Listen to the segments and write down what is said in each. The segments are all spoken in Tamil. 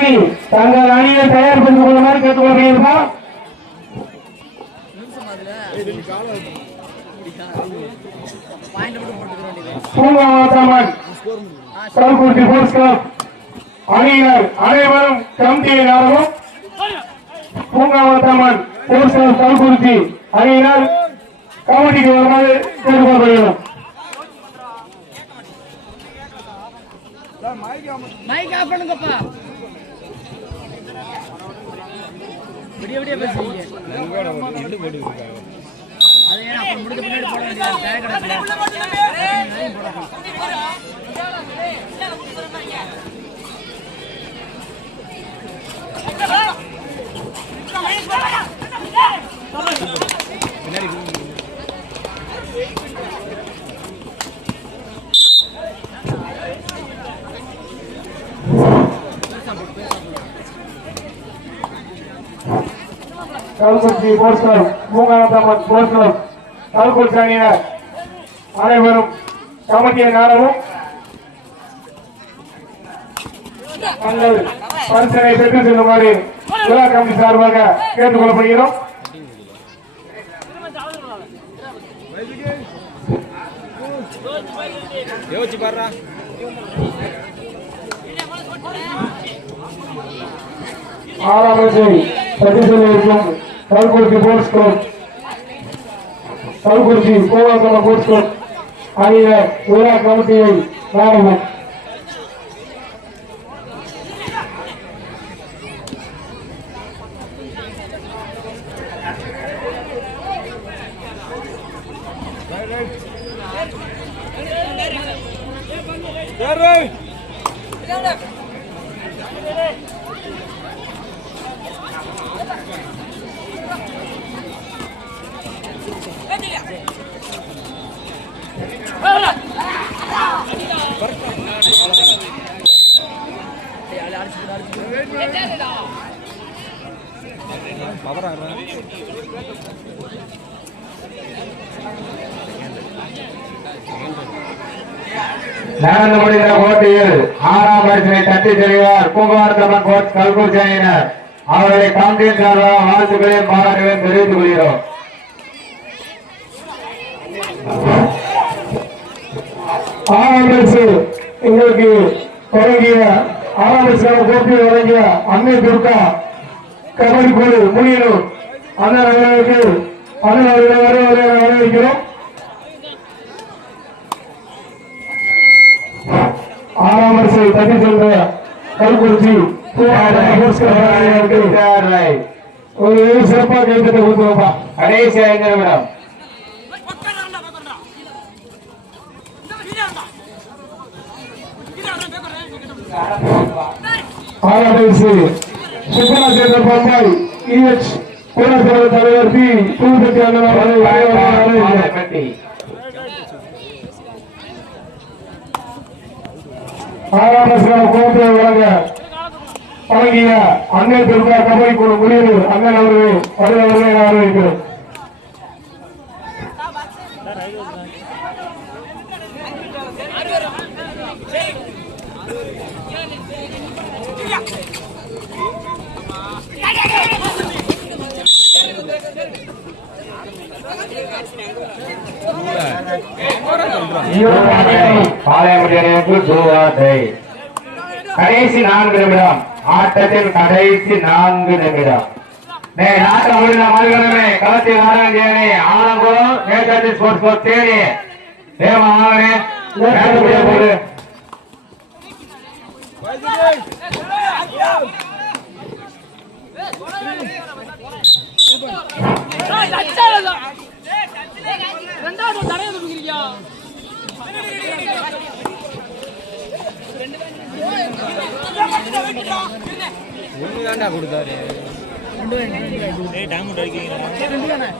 கமிட்டி தங்கள் அணியை தயார்படுத்திக் கொள்ளுமாறு கேட்டுக்கொள்கிறீர்களா? பூங்காவத்தம்மன் கல்குட்டி அணியினர் அனைவரும் கமிட்டியை நாடவும். பூங்காவத்தம்மன் போர்ட்ஸ் கல்குறிச்சி அணியினர் கமிட்டிக்கு வருமாறு கேட்டுக்கொள்கிறோம். மைக் ஆஃப் பண்ணுங்கப்பா. விடிய விடிய பேசுறீங்க. அது ஏன்னா அப்புறம் முடிஞ்ச பின்னாடி போட வேண்டியது? Kalkurichi sports club Poongavathamman sports club Kalkurichi அணியினர் அனைவரும் கமிட்டியை நாடவும். தங்கள் பரிசனை பெற்று செல்லுமாறு விழா கமிட்டி சார்பாக கேட்டுக்கொள்ளப்படுகிறோம் யோசிச்சு பாடுறா ஆறாம் வயசை பெற்று செல்வதற்கும் Kalkurichi sports club Kalkurichi Poongavathamman sports club அணியினர் பவர் ஆடுறா நடந்து போட்டியில் ஆறாம் பரிசினை தட்டி செல்கிறார் பூங்காவரத்தம்மன் கோச் கல்குறிச்சி அணியினர் அவர்களை காங்கிரஸ் சார்பாக வாழ்த்துக்களையும் பாராட்டுகளையும் தெரிவித்துக் கொள்கிறோம். ஆறாம் பரிசு எங்களுக்கு தொடங்கிய ஆறாம் பரிசான கோப்பையை வழங்கிய அன்னை துர்கா. கபடி குழு முனியனூர் அண்ணன் அவர்களுக்கு அண்ணன் அவர்களை வர வரவேற்கிறோம் ஆறாம் வரிசை தட்டி சென்ற கல்குறிச்சி ஒரு சிறப்பாக கைத்தட்ட கொடுத்துருப்பா கடைசி ஐந்து நிமிடம் ஆறாம் சுப்பனா பம்பாய் இஎச் குலசேர தலைவர் பி. தூபதி அண்ணன் அவர்களை ஆறாம் வழங்க வழங்கிய அண்ணன் திருப்பா கபடி குழு முடிவு அண்ணன் அவர்கள் வருவதை வரவேற்கிறோம் பாளையமுடியனுக்கு கடைசி நான்கு நிமிடம். ஆட்டத்தின் கடைசி நான்கு நிமிடம். நே முடிந்த மறுகணமே. களத்தில் ஆடாங்கேணி ஆனங்குளம் நேதாஜி ஸ்போர்ட்ஸ் கிளப் தேனி. தேவ ஆவணே போடு. ரெண்டாவது தடையை தூக்கிறீங்க ஒன்று தாண்டா கொடுத்தாரு ரெண்டு ரெண்டு தான்டா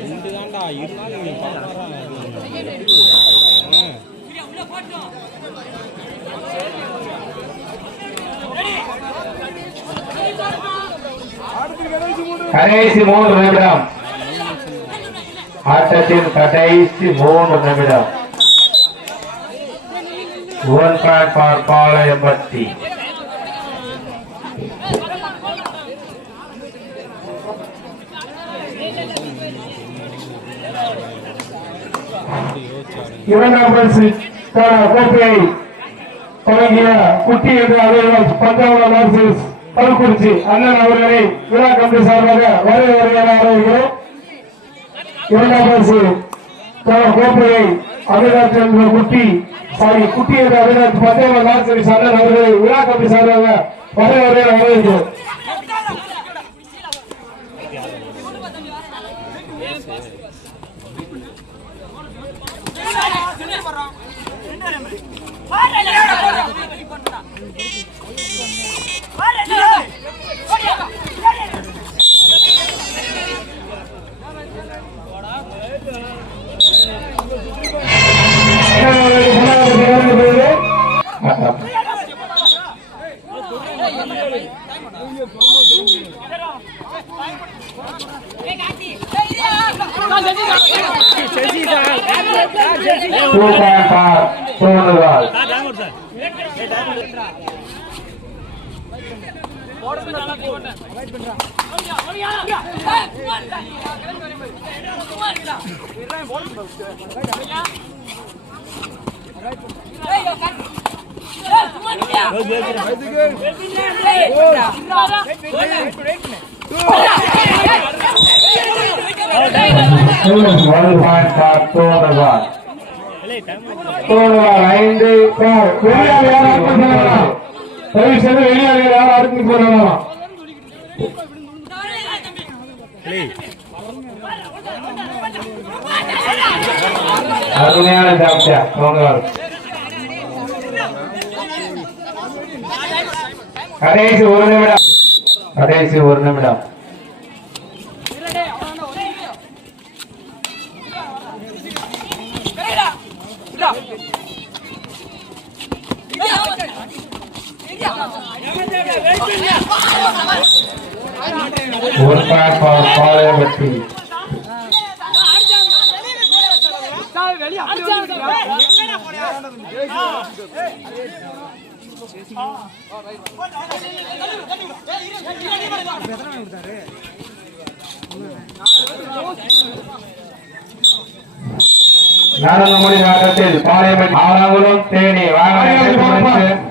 ரெண்டு தாண்டா கடைசி மூன்று நிமிடம். ஆட்டத்தின் கடைசி மூன்று நிமிடம். ஒன் பாயிண்ட் பாளையம்பட்டி இரண்டாம் பரிசு கோப்பையை தொடங்கிய குட்டி என்ற அலுவலர் பஞ்சாப மார்சல்ஸ் கல்குறிச்சி அண்ணன் அவர்களை விழா கமிட்டி சார்பாக வருகை வருகிற வரவேற்கிறோம் இரண்டாம் பரிசு கோப்பையை அபிராஜ் என்ற குட்டி சாரி குட்டி என்ற அபிராஜ் பஞ்சாப அவர்களை விழா கமிட்டி சார்பாக வரவேற்க வரவேற்கிறோம் one point four Sonuwal Sonuwal ஐந்து சார், வெளியாள் யாரும் அர்ப்பணம் பண்ண வேணாம். தயவு செய்து வெளியாள் யாரும் அர்ப்பணம் பண்ண அருமையான கடைசி ஒரு நிமிடம் கடைசி ஒரு நிமிடம் ஒரு பாயிண்ட் ஃபார் பாளையப்பட்டி முடிந்த ஆட்டத்தில் பாளையப்பட்டி ஆறாவதும் தேனி வாகனம்